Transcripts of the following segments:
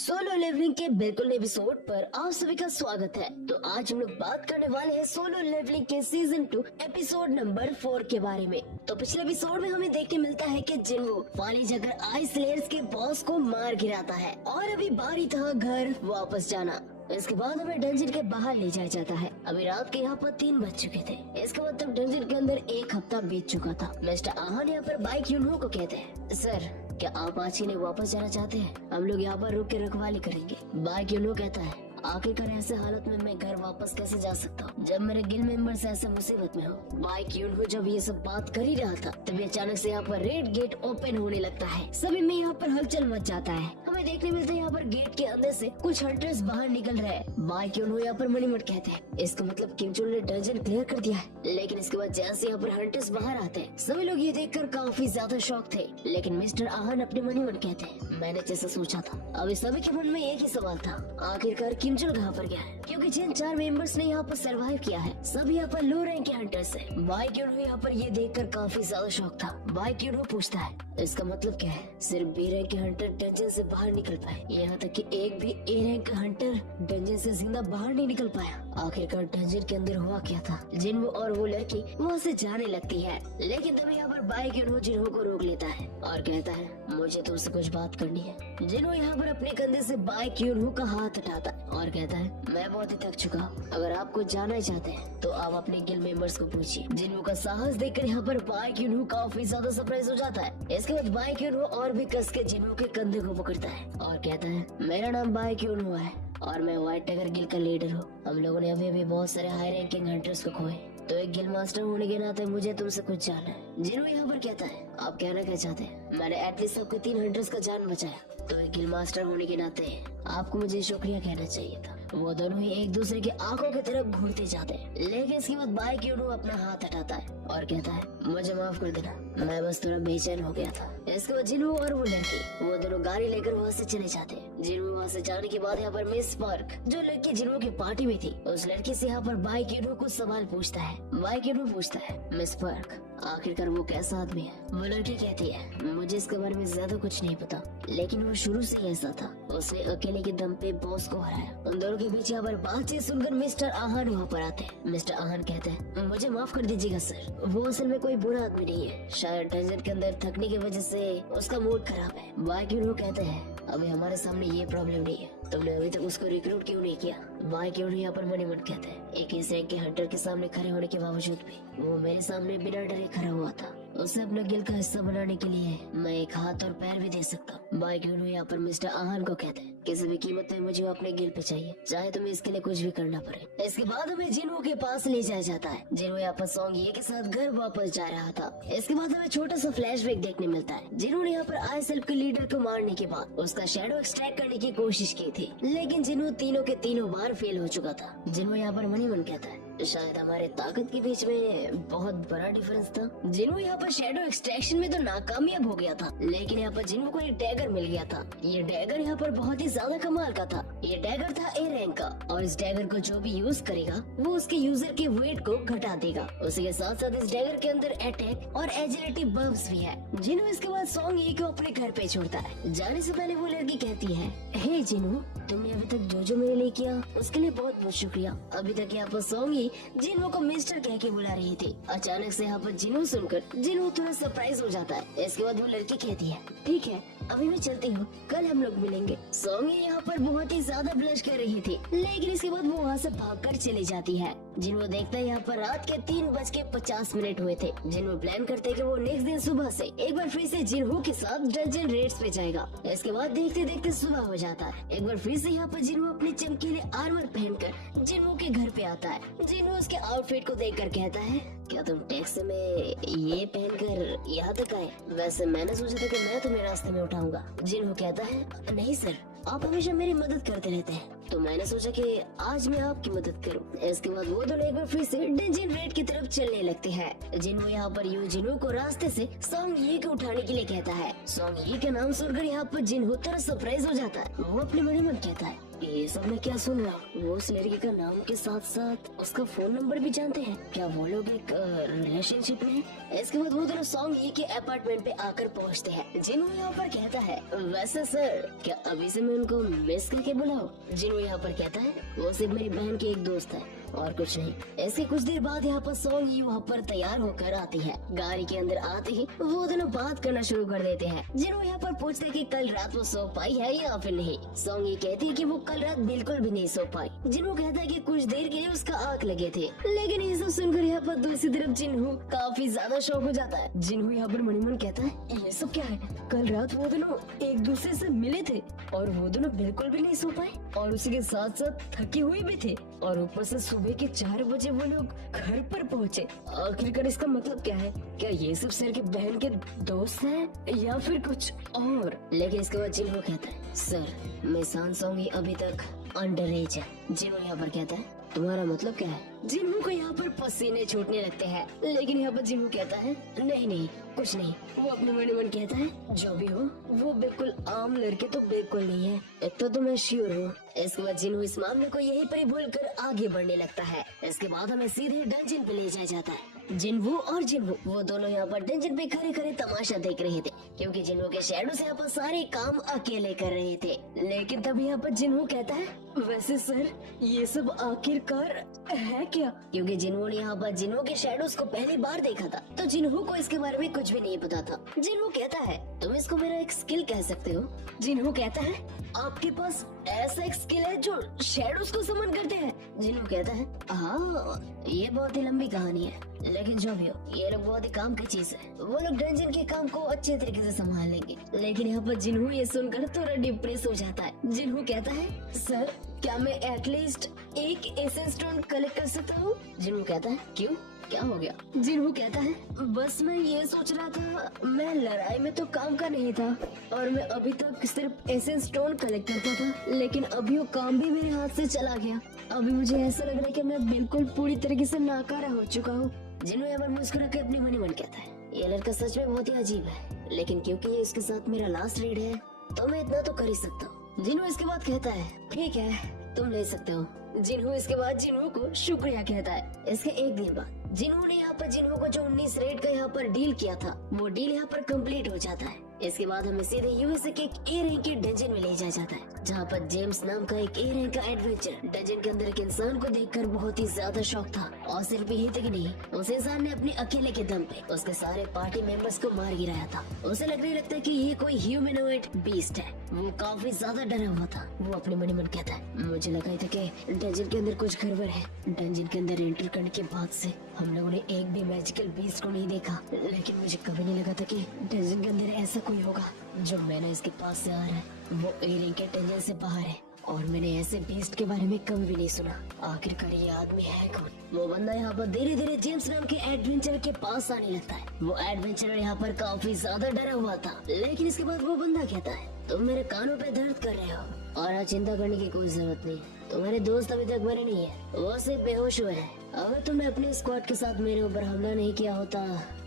Solo levelling के बिल्कुल episode पर आप सभी का स्वागत है। तो आज हम लोग बात करने वाले हैं सोलो लेवलिंग के सीजन 2 एपिसोड नंबर 4 के बारे में। तो पिछले एपिसोड में हमें देखने मिलता है कि जिन्हो फाली जगह आइस लेयर्स के बॉस को मार गिराता है और अभी बारी था घर वापस जाना। इसके बाद हमें डंजन के बाहर ले जाया जाता है। अभी रात के यहाँ पर 3 बज चुके थे। इसके बाद तक डंजन के अंदर 1 हफ्ता बीत चुका था। मिस्टर आहान यहाँ पर बाइक यूनहो को कहते हैं, सर क्या आप आज ही नहीं वापस जाना चाहते हैं? हम लोग यहाँ पर रुक के रखवाली करेंगे। बाइक यूनहो कहता है, आखिरकार ऐसे हालत में मैं घर वापस कैसे जा सकता हूँ जब मेरे गिल मेंबर्स ऐसे मुसीबत में हो। बाइक यूनहो जब ये सब बात कर ही रहा था तभी अचानक से यहाँ पर रेड गेट ओपन होने लगता है। सभी में यहाँ पर हलचल मच जाता है। हमें देखने मिलता है यहाँ पर गेट के अंदर से कुछ हंटर्स बाहर निकल रहे हैं। बाइक यूनहो यहाँ पर मणिमट कहते हैं, इसका मतलब किम चुन ने डंजन क्लियर कर दिया है। लेकिन इसके बाद जैसे यहाँ पर हंटर्स बाहर आते हैं सभी लोग ये देखकर काफी ज्यादा शॉक थे। लेकिन मिस्टर आहान अपने मणिमट कहते हैं, मैंने जैसा सोचा था। अभी सभी के मन में एक ही सवाल था, आखिरकार किम चुन कहाँ पर गया है? क्योंकि जिन 4 मेंबर्स ने यहाँ पर सरवाइव किया है सब यहाँ पर लो रैंक के हंटर्स है। बाइक यूनहो यहाँ पर ये देखकर काफी ज्यादा शॉक था। बाइक यूनहो पूछता है, इसका मतलब क्या है? सिर्फ बी रैंक के हंटर डंजन से बाहर निकल पाए, यहाँ तक कि एक भी ए रैंक का हंटर डंजन से जिंदा बाहर नहीं निकल पाया। आखिरकार डंजन के अंदर हुआ क्या था? जिन्हो और वो लड़की वहाँ से जाने लगती है। लेकिन तभी यहाँ पर बाइक यूनहो जिन्हो को रोक लेता है और कहता है, मुझे तुमसे कुछ बात करनी है। जिन्हो यहाँ पर अपने कंधे से बाइक यूनहो का हाथ हटाता है और कहता है, मैं बहुत ही थक चुका हूँ। अगर आप कुछ जानना चाहते हैं तो आप अपने गिल मेंबर्स को पूछिए। जिन्हो का साहस देखकर यहाँ पर बाइक यूनहो काफी ज्यादा सरप्राइज हो जाता है। इसके बाद बाइक यूनहो और भी कस के जिन्हो के कंधे को पकड़ता है और कहता है, मेरा नाम बाइक यूनहो है और मैं व्हाइट टाइगर गिल का लीडर हूँ। हम लोगों ने अभी बहुत सारे हाई रैंकिंग हंटर्स को खोए, तो एक गिल मास्टर होने के नाते मुझे तुमसे कुछ जानना है। जिन्हो यहाँ पर कहता है, आप कहना क्या चाहते हैं? मैंने एटलीस्ट आपके 3 हंटर्स का जान बचाया, तो एक गिल मास्टर होने के नाते आपको मुझे शुक्रिया कहना चाहिए था। वो दोनों ही एक दूसरे की आंखों की तरफ घूरते जाते हैं। लेकिन इसके बाद बाइक यूनहो अपना हाथ हटाता है और कहता है, मुझे माफ कर देना, मैं बस थोड़ा बेचैन हो गया था। इसके बाद जिन्हो और वो लड़की वो दोनों गाड़ी लेकर वहाँ से चले जाते हैं। जिन्हो वहाँ से जाने के बाद यहाँ पर मिस पार्क जो लड़की जिन्हो की पार्टी में थी उस लड़की से यहाँ पर बाइक यूनहो कुछ सवाल पूछता है। बाइक यूनहो पूछता है, मिस पार्क आखिरकार वो कैसा आदमी है? वो लड़की कहती है, मुझे इसके बारे में ज्यादा कुछ नहीं पता, लेकिन वो शुरू से ऐसा था। उसने अकेले के दम पे बॉस को हराया। उन दोनों के बीच यहाँ पर बातचीत सुनकर मिस्टर आहान वहाँ पर आते हैं। मिस्टर आहान कहते हैं, मुझे माफ कर दीजिएगा सर, वो असल में कोई बुरा आदमी नहीं है। शायद डंजन के अंदर थकने की वजह से उसका मूड खराब है। बाइक यूनहो कहते हैं, अभी हमारे सामने ये प्रॉब्लम नहीं है, तुमने अभी तक उसको रिक्रूट क्यों नहीं किया? बाइक यूनहो यहाँ पर मणिमट कहते हैं, एक इस रैंक के हंटर के सामने खड़े होने के बावजूद भी वो मेरे सामने बिना डरे खड़ा हुआ था। उसे अपने गिल का हिस्सा बनाने के लिए मैं एक हाथ और पैर भी दे सकता हूँ। बाइक यूनहो यहाँ पर मिस्टर आहान को कहते हैं, किसी भी कीमत में मुझे अपने गिल पे चाहिए, चाहे तुम्हें इसके लिए कुछ भी करना पड़े। इसके बाद हमें जिन्हो के पास ले जाया जाता है। जिन्हो यहाँ पर सॉन्ग ये के साथ घर वापस जा रहा था। इसके बाद हमें छोटा सा फ्लैशबैक देखने मिलता है। जिन्हो ने यहाँ पर आईएसएल के लीडर को मारने के बाद उसका शैडो एक्सट्रैक्ट करने की कोशिश की थी, लेकिन जिन्हो तीनों के तीनों बार फेल हो चुका था। जिन्हो यहाँ पर मणिमन कहता है, शायद हमारे ताकत के बीच में बहुत बड़ा डिफरेंस था। जिन्हो यहाँ पर शैडो एक्सट्रैक्शन में तो नाकामयाब हो गया था, लेकिन यहाँ पर जिन्हो को एक डैगर मिल गया था। ये डैगर यहाँ पर बहुत ही ज्यादा कमाल का था। ये डैगर था ए रैंक का और इस डैगर को जो भी यूज करेगा वो उसके यूजर के वेट को घटा देगा। उसी के साथ साथ इस डैगर के अंदर अटैक और एजिलिटी बफ्स भी है। जिन्हो इसके बाद सॉन्ग ये को अपने घर पे छोड़ता है। जाने से पहले वो लड़की कहती है, हे जिन्हो, तुमने अभी तक जो मेरे लिए किया उसके लिए बहुत बहुत शुक्रिया। अभी तक यहाँ पर सॉन्ग ही जिन्हो को मिस्टर कह के बुला रही थी। अचानक से यहाँ पर जिन्हो सुनकर जिन्हो थोड़ा सरप्राइज हो जाता है। इसके बाद वो लड़की कहती है, ठीक है अभी मैं चलती हूँ, कल हम लोग मिलेंगे। सॉन्ग यहाँ पर बहुत ही ज्यादा ब्लश कर रही थी, लेकिन इसके बाद वो वहाँ से भागकर चली जाती है। जिन्हो देखता है यहाँ पर रात के 3:50 हुए थे। जिन्हो प्लान करते कि वो नेक्स्ट दिन सुबह से एक बार फिर से जिन्हो के साथ डंजन रेड्स पे जाएगा। इसके बाद देखते देखते सुबह हो जाता है। एक बार फिर से यहाँ पर जिन्हो अपने चमकीले आर्मर पहनकर जिन्हो के घर पे आता है। जिन्हो उसके आउटफिट को देखकर कहता है, क्या तुम टैक्सी में ये पहनकर यहाँ तक आए? वैसे मैंने सोचा था कि मैं तुम्हें रास्ते में उठाऊंगा। जिन्हो कहता है, नहीं सर, आप हमेशा मेरी मदद करते रहते हैं। तो मैंने सोचा कि आज मैं आपकी मदद करूं। इसके बाद वो दोनों एक बार फिर से डंजन रेड की तरफ चलने लगते हैं। जिन्हो यहाँ पर जिन्हो को रास्ते से सॉन्ग ये को उठाने के लिए कहता है। सॉन्ग ये का नाम सुनकर यहाँ पर जिन्हो तरह सरप्राइज हो जाता है। वो अपने मन ही मन कहता है, ये सब मैं क्या सुन रहा हूँ। वो उस लड़की का नाम के साथ साथ उसका फोन नंबर भी जानते हैं। क्या वो लोग एक रिलेशनशिप में हैं? इसके बाद वो दोनों सॉन्ग ये के अपार्टमेंट पे आकर पहुँचते हैं। जिन्हो यहाँ पर कहता है, वैसे सर क्या अभी से मैं उनको मिस करके बुलाऊं? जिन्हो यहाँ पर कहता है, वो सिर्फ मेरी बहन की एक दोस्त है और कुछ नहीं। ऐसे कुछ देर बाद यहाँ पर सॉन्ग ये वहाँ पर तैयार होकर आती है। गाड़ी के अंदर आते ही वो दोनों बात करना शुरू कर देते हैं। जिन्हों यहाँ पर पूछते हैं कि कल रात वो सो पाई है या फिर नहीं। सॉन्ग ये कहती है कि वो कल रात बिल्कुल भी नहीं सो पाई। जिन्हों कहता है कि कुछ देर के लिए उसका आंख लगे थे। लेकिन ये सब सुनकर यहाँ पर दूसरी तरफ जिन्हों काफी ज्यादा शौक हो जाता है। जिन्हों यहाँ पर मनी मन कहता है, ये सब क्या है? कल रात वो दोनों एक दूसरे से मिले थे और वो दोनों बिल्कुल भी नहीं सो पाए और उसी के साथ साथ थके हुए भी थे और ऊपर से सुबह के 4 बजे वो लोग घर पर पहुँचे। आखिरकार इसका मतलब क्या है? क्या ये सब सर के बहन के दोस्त हैं या फिर कुछ और? लेकिन इसके बाद जिन्हो कहता है, सर मैं सॉन्ग अभी तक अंडर एज है। जिन्हो यहाँ पर कहता है, तुम्हारा मतलब क्या है? जिन्हो को यहाँ पर पसीने छूटने लगते हैं। लेकिन यहाँ पर जिन्हो कहता है, नहीं नहीं कुछ नहीं। वो अपने मन मन कहता है, जो भी हो वो बिल्कुल आम लड़के तो बिल्कुल नहीं है, इतना तो मैं श्योर हूँ। इसके बाद जिन्हो इस मामले को यहीं पर ही भूलकर आगे बढ़ने लगता है। इसके बाद हमें सीधे डंजन पे ले जाया जाता है। जिन्हो और जिन्हो वो दोनों यहाँ पर डंजन पे खड़े खड़े तमाशा देख रहे थे, क्योंकि जिन्हो के शैडो से यहाँ पर सारे काम अकेले कर रहे थे। लेकिन तब यहाँ पर जिन्हो कहता है, वैसे सर ये सब आखिरकार है क्या? क्योंकि जिन्हो ने यहाँ पर जिन्हो के शैडोज को पहली बार देखा था, तो जिन्हो को इसके बारे में कुछ भी नहीं पता था। जिन्हो कहता है, तुम इसको मेरा एक स्किल कह सकते हो। जिन्हो कहता है, आपके पास ऐसा एक स्किल है जो शैडोज को समन करते हैं। जिन्हो कहता है, हाँ ये बहुत ही लंबी कहानी है, लेकिन जो भी हो ये लोग बहुत ही काम की चीज है। वो लोग डंजन के काम को अच्छे तरीके से संभाल लेंगे। लेकिन यहाँ पर जिन्हो ये सुनकर थोड़ा डिप्रेस हो जाता है। जिन्हो कहता है, सर क्या मैं एटलीस्ट एक एसेंस स्टोन कलेक्ट कर सकता हूँ? जिन्हो कहता है, क्यों क्या हो गया? जिन्हो कहता है, बस मैं ये सोच रहा था, मैं लड़ाई में तो काम का नहीं था और मैं अभी तक सिर्फ एसेंस स्टोन कलेक्ट करता था, लेकिन अभी वो काम भी मेरे हाथ से चला गया। अभी मुझे ऐसा लग रहा है कि मैं बिल्कुल पूरी तरीके से नाकारा हो चुका हूँ। जिन्हो यहाँ पर मुस्कुरा के अपने मन ही मन कहता है, ये लड़का सच में बहुत ही अजीब है, लेकिन क्योंकि ये इसके साथ मेरा लास्ट रेड है तो मैं इतना तो कर ही सकता हूँ। जिन्हो इसके बाद कहता है, ठीक है तुम ले सकते हो। जिन्हो इसके बाद जिन्हो को शुक्रिया कहता है। इसके एक दिन बाद जिन्हो ने यहाँ पर जिन्हो को जो 19 रेड का यहाँ पर डील किया था, वो डील यहाँ पर कंप्लीट हो जाता है। इसके बाद हमें सीधे यूएसए के एक ए रैंक के डंजन में ले जाया जाता है, जहाँ पर जेम्स नाम का एक ए रैंक का एडवेंचर डंजन के अंदर एक इंसान को देखकर बहुत ही ज्यादा शौक था। और सिर्फ यही तक नहीं, उस इंसान ने अपने अकेले के दम पे उसके सारे पार्टी मेंबर्स को मार गिराया था। उसे लगने लगता है कि ये कोई ह्यूमनॉइड बीस्ट है। वो काफी ज्यादा डरा हुआ था। वो अपने मन ही मन कहता है, मुझे लगा था कि डंजन के अंदर कुछ गड़बड़ है। डंजन के अंदर एंटर करने के बाद से हम लोगों ने एक भी मैजिकल बीस्ट को नहीं देखा, लेकिन मुझे कभी नहीं लगा था कि डंजन के अंदर ऐसा कोई होगा। जो मैंने इसके पास से आ रहा है वो ए रैंक के डंजन से बाहर है और मैंने ऐसे बीस्ट के बारे में कभी भी नहीं सुना। आखिरकार ये आदमी है कौन? वो बंदा यहाँ पर धीरे धीरे जेम्स नाम के एडवेंचर के पास आने लगता है। वो एडवेंचर यहाँ पर काफी ज्यादा डरा हुआ था, लेकिन इसके बाद वो बंदा कहता है, तुम मेरे कानों पे दर्द कर रहे हो और चिंता करने की कोई जरूरत नहीं है। तुम्हारे दोस्त अभी तक मरे नहीं है, वो सिर्फ बेहोश हुए हैं। अगर तुमने अपने स्क्वाड के साथ मेरे ऊपर हमला नहीं किया होता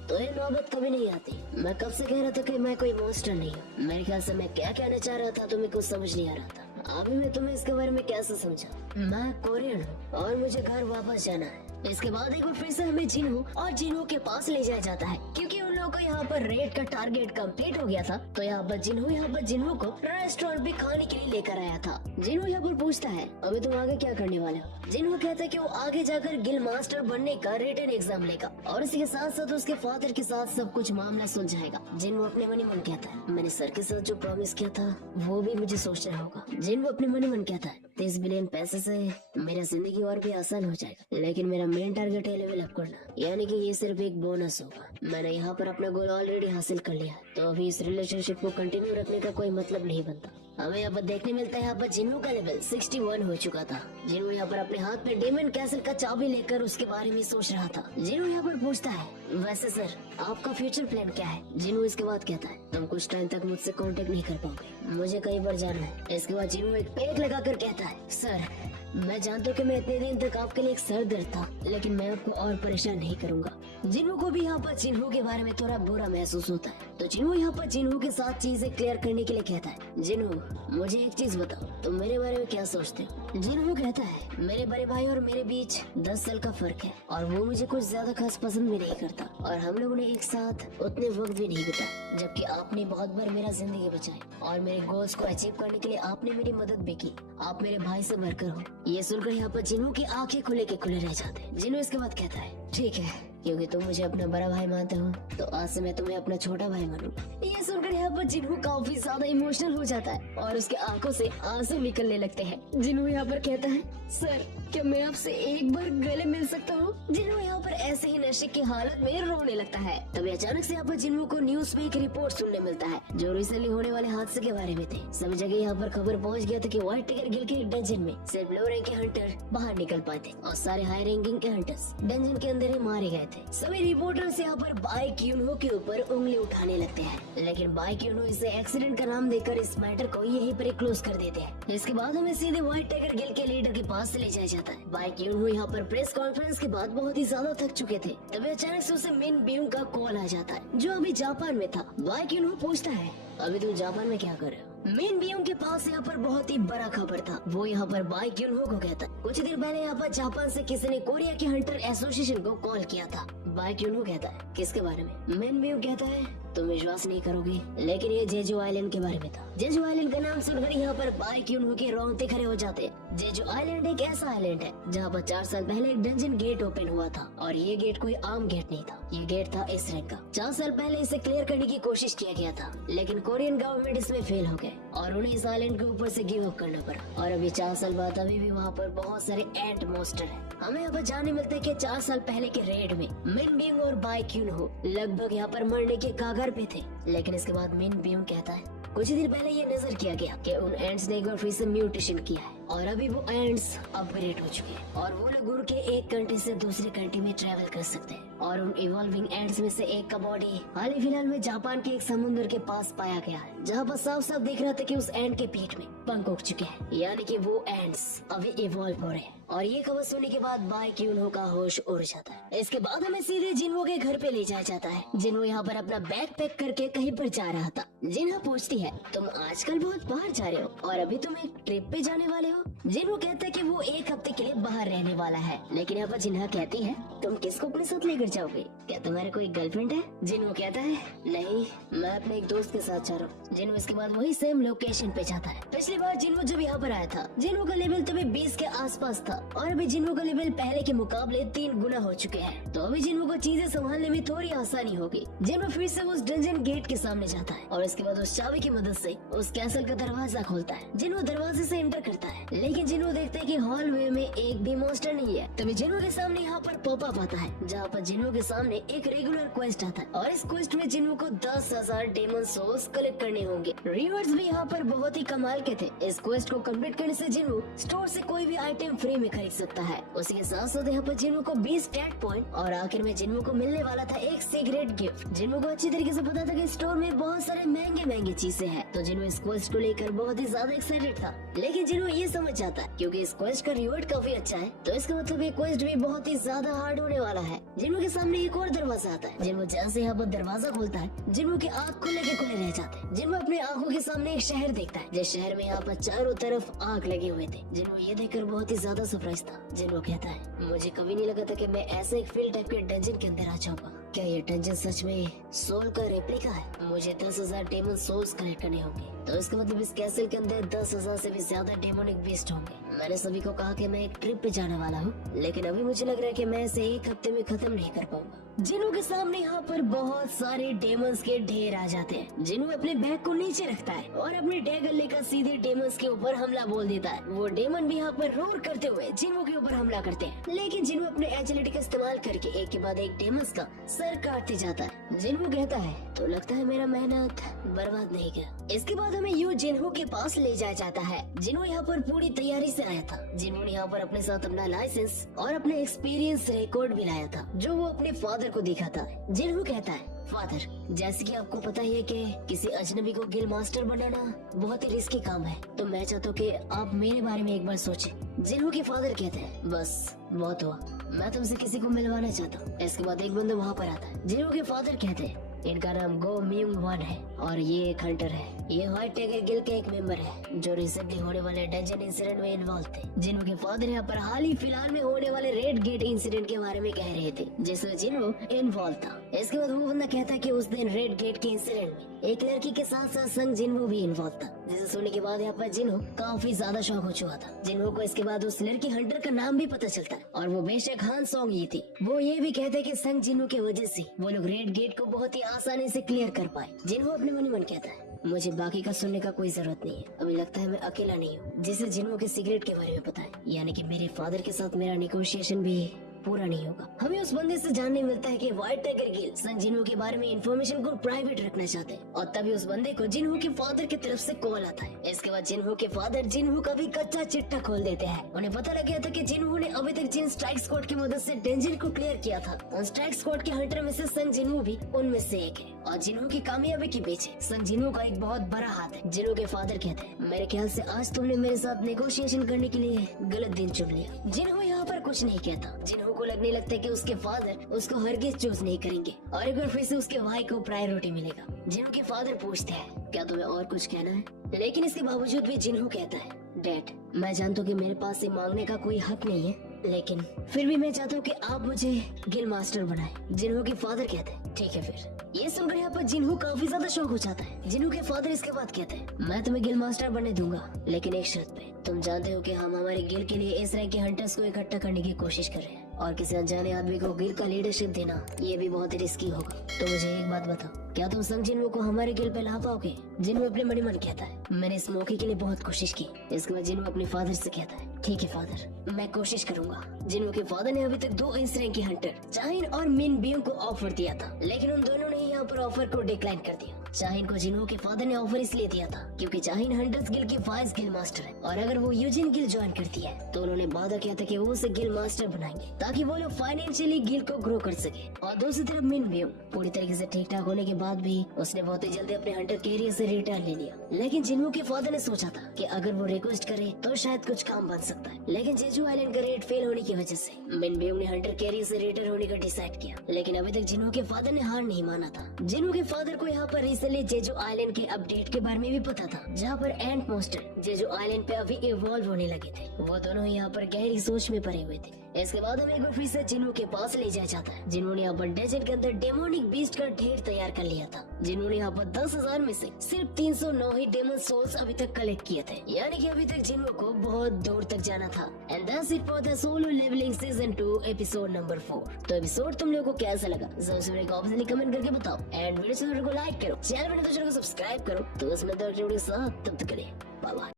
तो ये नौबत कभी नहीं आती। मैं कब से कह रहा था कि मैं कोई मॉन्स्टर नहीं हूँ। मेरे ख्याल से मैं क्या कहना चाह रहा था तुम्हें कुछ समझ नहीं आ रहा था। अभी मैं तुम्हें इसके बारे में कैसे समझा? मैं कोरियन हूँ और मुझे घर वापस जाना है। इसके बाद एक बार फिर से हमें जिन्हो और जिन्हो के पास ले जाया जाता है, क्योंकि उन लोगों को यहाँ पर रेड का टारगेट कंप्लीट हो गया था। तो यहाँ पर जिन्हो को रेस्टोरेंट भी खाने के लिए लेकर आया था। जिन्हो यहाँ पर पूछता है, अभी तुम आगे क्या करने वाले हो? जिन्हो कहता है कि वो आगे जाकर गिल मास्टर बनने का रिटन एग्जाम लेगा और इसी के साथ साथ उसके फादर के साथ सब कुछ मामला सुलझाएगा। जिन्हो अपने मन ही मन कहता है, मैंने सर के साथ जो प्रॉमिस किया था वो भी मुझे सोचना होगा। जिन्हो अपने मन ही मन कहता है, 30 बिलियन पैसे से मेरा जिंदगी और भी आसान हो जाएगा, लेकिन मेरा मेन टारगेट है लेवल अप करना, यानी कि ये सिर्फ एक बोनस होगा। मैंने यहाँ पर अपना गोल ऑलरेडी हासिल कर लिया, तो अभी इस रिलेशनशिप को कंटिन्यू रखने का कोई मतलब नहीं बनता। हमें यहाँ पर देखने मिलता है यहाँ पर जिन्हो का लेवल 61 हो चुका था। जिन्हो यहाँ पर अपने हाथ में डेमन कैसल का चाबी लेकर उसके बारे में सोच रहा था। जिन्हो यहाँ पर पूछता है, वैसे सर आपका फ्यूचर प्लान क्या है? जिन्हों इसके बाद कहता है तुम कुछ टाइम तक मुझसे कांटेक्ट नहीं कर पाओगे, मुझे कहीं पर जाना है। इसके बाद जिन्हों एक पेक लगाकर कहता है सर मैं जानता हूँ कि मैं इतने दिन तक आपके लिए एक सर दर्द था, लेकिन मैं आपको और परेशान नहीं करूँगा। जिन्हों को भी यहाँ पर जिन्हों के बारे में थोड़ा बुरा महसूस होता है, तो जिन्हों यहाँ पर जिन्हों के साथ चीजें क्लियर करने के लिए कहता है जिन्हों मुझे एक चीज बताओ, तुम मेरे बारे में क्या सोचते हो? जिन्हों कहता है मेरे बड़े भाई और मेरे बीच 10 साल का फर्क है और वो मुझे कुछ ज्यादा खास पसंद भी नहीं करता और हम लोगों ने एक साथ उतने वक्त भी नहीं बिताया, जबकि आपने बहुत बार मेरा जिंदगी बचाई और मेरे गोल्स को अचीव करने के लिए आपने मेरी मदद भी की। आप मेरे भाई से बढ़कर हो। ये सुनकर यहाँ पर जिन्हों की आंखें खुले के खुले रह जाते हैं। जिन्हों इसके बाद कहता है ठीक है, क्योंकि तुम मुझे अपना बड़ा भाई मानते हो तो आज से मैं तुम्हें अपना छोटा भाई मानूंगा। ये सुनकर यहाँ पर जिन्हों काफी ज्यादा इमोशनल हो जाता है और उसके आंखों से आंसू निकलने लगते हैं। जिन्हों यहाँ पर कहता है सर क्या मैं आपसे एक बार गले मिल सकता हूँ? जिन्हों यहाँ पर ऐसे ही नशे की हालत में रोने लगता है। तभी अचानक से यहाँ पर जिन्हों को न्यूज में एक रिपोर्ट सुनने मिलता है जो रिसेंटली होने वाले हादसे के बारे में थे। सभी जगह यहाँ पर खबर पहुँच गया था कि व्हाइट टाइगर गिल के डंजन में सिर्फ लो रैंक के हंटर बाहर निकल पाए थे और सारे हाई रैंकिंग के हंटर्स डंजन के अंदर ही मारे गए थे। सभी रिपोर्टर्स यहाँ पर बाइक यूनो के ऊपर उंगली उठाने लगते हैं, लेकिन बाइक यूनो इसे एक्सीडेंट का नाम देकर इस मैटर को यहीं पर क्लोज कर देते हैं। इसके बाद हमें सीधे व्हाइट टाइगर गिल के लीडर के पास ले जाया जाता है। बाइक यूनो यहाँ पर प्रेस कॉन्फ्रेंस के बाद बहुत ही ज्यादा थक चुके थे। तभी अचानक से उसे मेन बीम का कॉल आ जाता है जो अभी जापान में था। बाइक यूनो पूछता है अभी तुम जापान में क्या कर रहे हो? मेन बीएम के पास यहाँ पर बहुत ही बड़ा खबर था। वो यहाँ पर बाइक यूनहो को कहता है कुछ देर पहले यहाँ पर जापान से किसी ने कोरिया के हंटर एसोसिएशन को कॉल किया था। बाइक यूनहो कहता है किसके बारे में? मेन बीएम कहता है तुम विश्वास नहीं करोगे, लेकिन ये जेजू आइलैंड के बारे में था। जेजू आइलैंड का नाम सुनकर यहाँ पर बाइक यूनहो के रोंगटे खड़े हो जाते हैं। जेजू आइलैंड एक ऐसा आइलैंड है जहाँ पर 4 साल पहले एक डंजन गेट ओपन हुआ था और ये गेट कोई आम गेट नहीं था, ये गेट था इस रैंक का। 4 साल पहले इसे क्लियर करने की कोशिश किया गया था, लेकिन कोरियन गवर्नमेंट इसमें फेल हो गए और उन्हें इस आइलैंड के ऊपर से गिव अप करना पड़ा। और अभी 4 साल बाद अभी भी वहाँ पर बहुत सारे एंट मॉन्स्टर है। हमें यहाँ पर जानने मिलता है कि 4 साल पहले के रेड में मिन बीम और बाइक यूनहो लगभग यहाँ पर मरने के कागर पे थे, लेकिन इसके बाद मिन बीम कहता है कुछ ही दिन पहले ये नजर किया गया कि उन एंट्स ने एक बार फिर से म्यूटेशन किया है और अभी वो एंट्स अपग्रेड हो चुके हैं और वो लोग उड़ के एक कंट्री से दूसरी कंट्री में ट्रेवल कर सकते हैं। और उन इवॉल्विंग एंट्स में से एक का बॉडी हाल ही फिलहाल में जापान के एक समुद्र के पास पाया गया है, जहाँ पर साफ साफ दिख रहा था कि उस एंट के पीठ में पंख उग चुके हैं, यानी कि वो एंट्स अभी इवॉल्व हो रहे हैं। और ये खबर सुनने के बाद बाइक यूनहो का होश उड़ जाता है। इसके बाद हमें सीधे जिन्हो के घर पे ले जाया जाता है। जिन्हो यहाँ पर अपना बैग पैक करके कहीं पर जा रहा था। जिन्हो पूछती है तुम आजकल बहुत बाहर जा रहे हो और अभी तुम एक ट्रिप पे जाने वाले हो? जिन्हो कहता है कि वो 1 हफ्ते के लिए बाहर रहने वाला है, लेकिन यहाँ पर जिन्हा कहती है तुम किसको अपने साथ लेकर जाओगे? क्या तुम्हारा कोई गर्लफ्रेंड है? जिन्हो कहता है नहीं, मैं अपने एक दोस्त के साथ जा रहा हूँ। जिन्हो इसके बाद वही सेम लोकेशन पे जाता है। पिछली बार जिन्हो जब यहाँ पर आया था जिन्हो का लेवल तभी 20 के आसपास था और अभी जिन्हो का लेवल पहले के मुकाबले 3 गुना हो चुके हैं, तो अभी जिन्हो को चीजें संभालने में थोड़ी आसानी होगी। जिन्हो फिर से उस डंजन गेट के सामने जाता है और इसके बाद उस चाबी की मदद से उस कैसल का दरवाजा खोलता है। जिन्हो दरवाजे से एंटर करता है, लेकिन जिन्हो देखते है कि हॉलवे में एक भी मॉन्स्टर नहीं है। तभी जिन्हो के सामने यहाँ पर पॉपअप आता है, जहाँ पर जिन्हो के सामने एक रेगुलर क्वेस्ट आता है और इस क्वेस्ट में जिन्हो को 10,000 डेमन सोल्स कलेक्ट करने होंगे। रिवॉर्ड्स भी यहाँ पर बहुत ही कमाल के थे। इस क्वेस्ट को कंप्लीट करने से जिन्हो स्टोर से कोई भी आइटम फ्री में खरीद सकता है। उसी के साथ साथ यहाँ पर जिन्हो को 20 स्टैट पॉइंट और आखिर में जिन्हो को मिलने वाला था एक सीक्रेट गिफ्ट। जिन्हो को अच्छी तरीके से पता था कि स्टोर में बहुत सारे महंगे चीजें हैं, तो जिन्हो इस क्वेस्ट को लेकर बहुत ही ज्यादा एक्साइटेड था। लेकिन जिन्हो ये समझ जाता है क्योंकि इस क्वेस्ट का रिवॉर्ड काफी अच्छा है, तो इसका मतलब ये क्वेस्ट भी बहुत ही ज्यादा हार्ड होने वाला है। जिन्हो के सामने एक और दरवाजा आता है। जिन्हो जैसे यहाँ पर दरवाजा खोलता है, जिन्हो की आँख खुले के खुले रह जाते हैं। जिन्हो अपने आंखों के सामने एक शहर देखता है, जिस शहर में यहाँ पर चारों तरफ आग लगे हुए थे। जिन्हो ये देखकर बहुत ही ज्यादा सरप्राइज था। जिन्हो कहता है मुझे कभी नहीं लगा था कि मैं ऐसे एक फील्ड टाइप के डंजन के अंदर आ जाऊंगा। क्या ये डंजन सच में सोल का रेप्लिका है? मुझे 10,000 डेमन सोल्स कलेक्ट करने होंगे, तो इसका मतलब इस कैसल के अंदर 10,000 से भी ज्यादा डेमोनिक बीस्ट होंगे। मैंने सभी को कहा कि मैं एक ट्रिप पे जाने वाला हूँ, लेकिन अभी मुझे लग रहा है कि मैं इसे 1 हफ्ते में खत्म नहीं कर पाऊंगा। जिन्हों के सामने यहाँ पर बहुत सारे डेमंस के ढेर आ जाते हैं। जिन्हों अपने बैग को नीचे रखता है और अपने डैगर लेकर सीधे डेमंस के ऊपर हमला बोल देता है। वो डेमन भी यहाँ पर रोर करते हुए जिन्हों के ऊपर हमला करते हैं, लेकिन जिन्हों अपने एजिलिटी का इस्तेमाल करके एक के बाद एक डेमंस का सर काटते जाता है। जिन्हों कहता है तो लगता है मेरा मेहनत बर्बाद नहीं गया। इसके बाद हमें यू जिन्हों के पास ले जाया जाता है। जिन्हों यहाँ पर पूरी तैयारी से से आया था। जिन्होंने यहाँ पर अपने साथ अपना लाइसेंस और अपने एक्सपीरियंस रिकॉर्ड भी लाया था, जो वो अपने फादर को दिखाता है। जिन्हों कहता है, फादर, जैसे कि आपको पता ही है कि किसी अजनबी को गिल मास्टर बनाना बहुत ही रिस्की काम है, तो मैं चाहता हूँ कि आप मेरे बारे में एक बार सोचें। जिन्हों के फादर कहते हैं, बस बहुत हुआ, मैं तुमसे किसी को मिलवाना चाहता हूँ। इसके बाद एक बंदा वहाँ पर आता है। जिन्हों के फादर कहते हैं, इनका नाम गो म्यूंग वन है और ये एक हंटर है। ये व्हाइट टाइगर गिल के एक मेंबर है जो रिसेंटली होने वाले डेंजर इंसिडेंट में इन्वॉल्व थे। जिन्हों फादर यहाँ पर हाल ही फिलहाल में होने वाले रेड गेट इंसिडेंट के बारे में कह रहे थे, जिसमें जिन्हों इन्वॉल्व था। इसके बाद वो बंदा कहता है कि उस दिन रेड गेट के इंसिडेंट में एक लड़की के साथ साथ संग जिन्हों भी इन्वॉल्व था। जिसे सुनने के बाद यहाँ पर जिन्हों काफी ज्यादा शॉक हो चुका था। जिन्हों को इसके बाद उस लड़की हंटर का नाम भी पता चलता है और वो बेशक हान सॉन्ग ही थी। वो ये भी कहते हैं कि संग जिन्हों की वजह से वो लोग रेड गेट को बहुत ही आसानी से क्लियर कर पाए। जिन्हों अपने मन ही मन कहता है, मुझे बाकी का सुनने का कोई जरूरत नहीं है, अभी लगता है मैं अकेला नहीं हूँ जिसे जिन्हों के सिगरेट के बारे में पता है, यानी कि मेरे फादर के साथ मेरा निगोशिएशन भी पूरा नहीं होगा। हमें उस बंदे से जानने मिलता है कि व्हाइट टाइगर गिल संग जिन्हों के बारे में इंफॉर्मेशन को प्राइवेट रखना चाहते हैं और तभी उस बंदे को जिन्हों के फादर की तरफ से कॉल आता है। इसके बाद जिन्हों के फादर जिन्हों का भी कच्चा चिट्ठा खोल देते हैं। उन्हें पता लग गया था कि जिन्हों ने अभी तक जिन स्ट्राइक स्क्वाड की मदद से डेंजर को क्लियर किया था, उन स्ट्राइक स्क्वाड के हंटर में से संग जिन्हों भी उनमें से एक है और जिन्हों की कामयाबी के पीछे संग जिन्हों का एक बहुत बड़ा हाथ है। जिन्हों के फादर कहते हैं, मेरे ख्याल से आज तुमने मेरे साथ नेगोशिएशन करने के लिए गलत दिन चुन लिया। जिन्हों यहाँ पर कुछ नहीं कहता। जिन्हों को लगने लगता है कि उसके फादर उसको हरगिज चूज नहीं करेंगे और एक बार फिर से उसके भाई को प्रायोरिटी मिलेगा। जिन्हों के फादर पूछते हैं, क्या तुम्हें और कुछ कहना है? लेकिन इसके बावजूद भी जिन्हों कहता है, डैड, मैं जानता हूँ कि मेरे पास से मांगने का कोई हक नहीं है, लेकिन फिर भी मैं चाहता हूँ कि आप मुझे गिल मास्टर बनाएं। जिन्हों के फादर कहते हैं, ठीक है फिर। ये सुनकर यहाँ पर जिन्हों काफी ज्यादा शौक हो जाता है। जिन्हों के फादर इसके बाद कहते हैं, मैं तुम्हें गिल मास्टर बनने दूंगा, लेकिन एक शर्त पे। तुम जानते हो कि हम हमारे गिल के लिए इस रैंक के हंटर्स को इकट्ठा करने की कोशिश कर रहे हैं और किसी अनजाने आदमी को गिल का लीडरशिप देना ये भी बहुत रिस्की होगा। तो मुझे एक बात बताओ, क्या तुम संग जिन्हों को हमारे गिल पे ला पाओगे? जिन्हों अपने मन ही मन कहता है, मैंने इस मौके के लिए बहुत कोशिश की। इसके बाद जिन्हों अपने फादर से कहता है, ठीक है फादर, मैं कोशिश करूंगा। जिन्हों के फादर ने अभी तक 2 इस रैंक के हंटर चाहिन और मिन बियों को ऑफर दिया था, लेकिन उन दोनों ने यहाँ पर ऑफर को डिक्लाइन कर दिया। चाहिन को जिन्हों के फादर ने ऑफर इसलिए दिया था क्योंकि चाहिन हंटर्स गिल की वाइस गिल मास्टर है और अगर वो यूजिन गिल ज्वाइन करती है तो उन्होंने वादा किया था कि वो उसे गिल मास्टर बनाएंगे ताकि वो लोग फाइनेंशियली गिल को ग्रो कर सके। और दूसरी तरफ मिन बियों पूरी तरीके से ठीक ठाक होने के बाद भी उसने बहुत ही जल्दी अपने हंटर कैरियर से रिटर्न ले लिया। लेकिन जिन्हों के फादर ने सोचा था कि अगर वो रिक्वेस्ट करे तो शायद कुछ काम बन सकता है, लेकिन जेजू आइलैंड का रेड फेल होने की वजह से मिन बियों ने हंटर कैरियर से रिटर्न होने का डिसाइड किया। लेकिन अभी तक जिन्हों के फादर ने हार नहीं माना था। जिन्हों के फादर को यहाँ पर रिसेंटली जेजू आइलैंड के अपडेट के बारे में भी पता था, जहाँ पर एंट मॉन्स्टर जेजू आइलैंड पे अभी इवॉल्व होने लगे थे। वो दोनों यहाँ पर गहरी सोच में पड़े हुए थे। इसके बाद हमें एक बार फिर से जिन्हों के पास ले जाया जाता है। जिन्होंने यहाँ पर डेजर्ट के अंदर डेमोनिक बीस्ट का ढेर तैयार कर लिया था। जिन्होंने यहाँ पर 10,000 में से सिर्फ 309 ही डेमन सोल्स अभी तक कलेक्ट किए थे, यानी कि अभी तक जिन्हों को बहुत दूर तक जाना था। And that's it for the solo leveling season 2 episode number 4। तो एपिसोड तुम लोगों को कैसा लगा जरूर ऑप्शन कमेंट करके बताओ एंड वीडियो को लाइक करो, चैनल को सब्सक्राइब करो। तो उसमें तब तक के लिए बाय बाय।